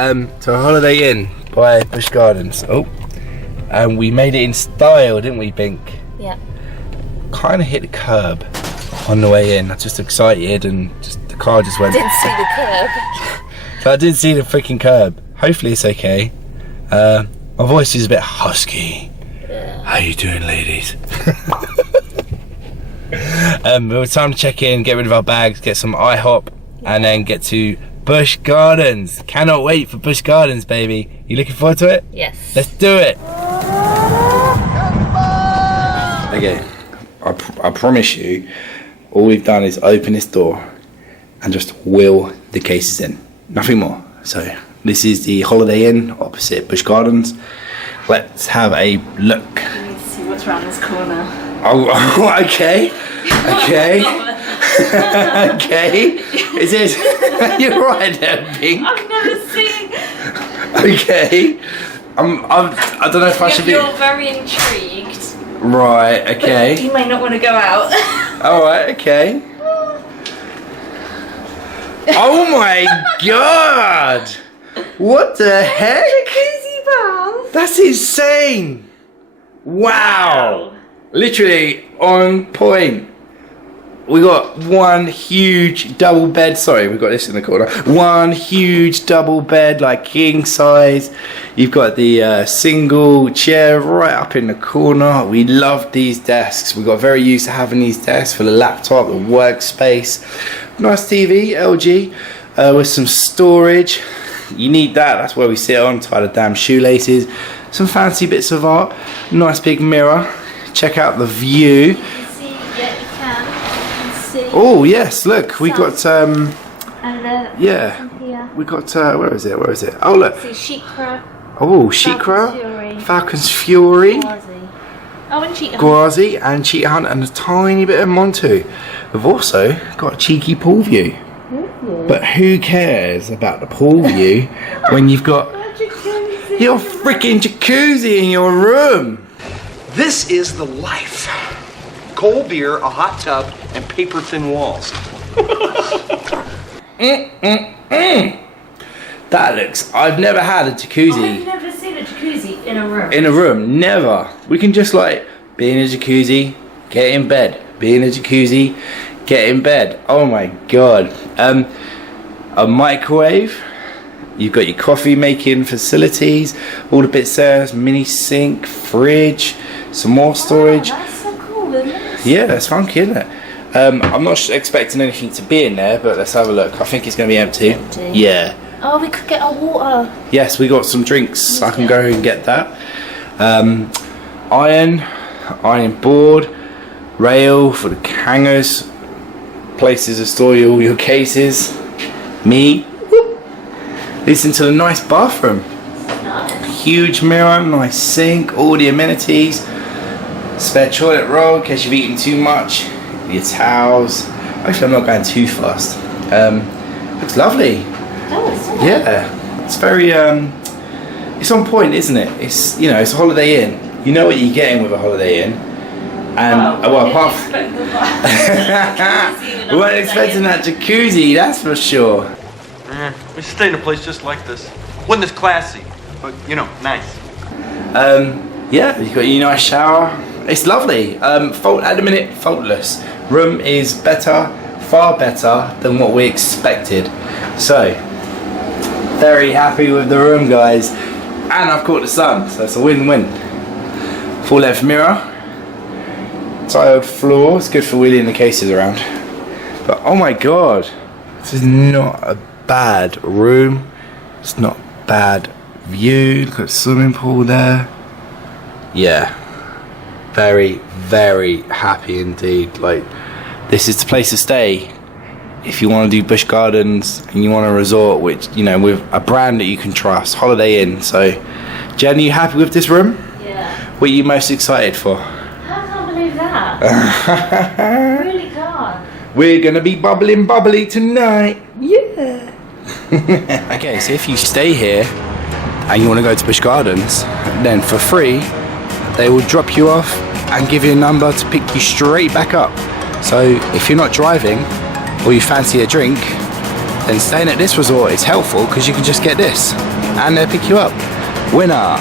to a Holiday Inn by Busch Gardens. Oh, and we made it in style, didn't we, Bink? Yeah. Kind of hit the curb on the way in. I was just excited and the car just went. Didn't see the curb. So I didn't see the freaking curb. Hopefully it's okay. My voice is a bit husky. Yeah. How you doing, ladies? It was time to check in, get rid of our bags, get some IHOP, and then get to Busch Gardens. Cannot wait for Busch Gardens, baby. You looking forward to it? Yes. Let's do it. Okay, I promise you, all we've done is open this door and just wheel the cases in. Nothing more. So this is the Holiday Inn opposite Busch Gardens. Let's have a look. Let's see what's around this corner. Oh, okay. Okay. Okay. Is this? You're right there, Pink. I've never seen. Okay. I don't know if I should be. You're very intrigued. Right. Okay. But you may not want to go out. All right. Okay. Oh my God! What the heck? Jacuzzi bath. That's insane! Wow! Literally on point. We got one huge double bed. Sorry, we got this in the corner. One huge double bed, like king size. You've got the single chair right up in the corner. We love these desks. We got very used to having these desks for the laptop, the workspace. Nice TV, LG, with some storage. You need that. That's where we sit on. Tie the damn shoelaces. Some fancy bits of art. Nice big mirror. Check out the view. Oh yes, look, we got yeah, we got where is it? Where is it? Oh look. Shikra. Oh, Shikra, Falcon's Fury, Oh, and Cheetah Gwazi, and Cheetah Hunt, and a tiny bit of Montu. We've also got a cheeky pool view. But who cares about the pool view when you've got your freaking jacuzzi in your room? This is the life. Cold beer, a hot tub, and paper-thin walls. That looks... I've never had a jacuzzi. I've never seen a jacuzzi in a room. In a room, never. We can just like be in a jacuzzi, get in bed. Be in a jacuzzi, get in bed. Oh my God. A microwave. You've got your coffee making facilities. All the bits there. Mini sink, fridge, some more storage. Oh, that's so cool, isn't it? Yeah, that's funky, isn't it? I'm not expecting anything to be in there, but let's have a look. I think it's going to be empty. Yeah. Oh, we could get our water. Yes, we got some drinks. I can go and get that. Iron board, rail for the hangers, places to store all your cases. Me. Listen to the nice bathroom. Nice. Huge mirror, nice sink, all the amenities. Spare toilet roll in case you've eaten too much. Your towels. Actually, I'm not going too fast. Looks lovely. Yeah, it's very it's on point, isn't it? It's, you know, it's a Holiday Inn. You know what you're getting with a Holiday Inn. And well, apart from we weren't expecting that jacuzzi, that's for sure. We stay in a place just like this. Wasn't this classy, but you know, nice. Yeah, you've got your nice shower. It's lovely. At the minute, faultless. Room is better, far better than what we expected. So, very happy with the room, guys. And I've caught the sun, so it's a win-win. Full length mirror. Tiled floor. It's good for wheeling the cases around. But oh my God, this is not a bad room. It's not bad view. Look at the swimming pool there. Yeah, very, very happy indeed. Like, this is the place to stay if you want to do Busch Gardens and you want a resort, which, you know, with a brand that you can trust, Holiday Inn. So, Jen, are you happy with this room? Yeah. What are you most excited for? I can't believe that. I really can't. We're gonna be bubbly tonight. Yeah. Okay, so if you stay here and you want to go to Busch Gardens, then for free they will drop you off and give you a number to pick you straight back up. So if you're not driving or you fancy a drink, then staying at this resort is helpful because you can just get this and they'll pick you up. Winner.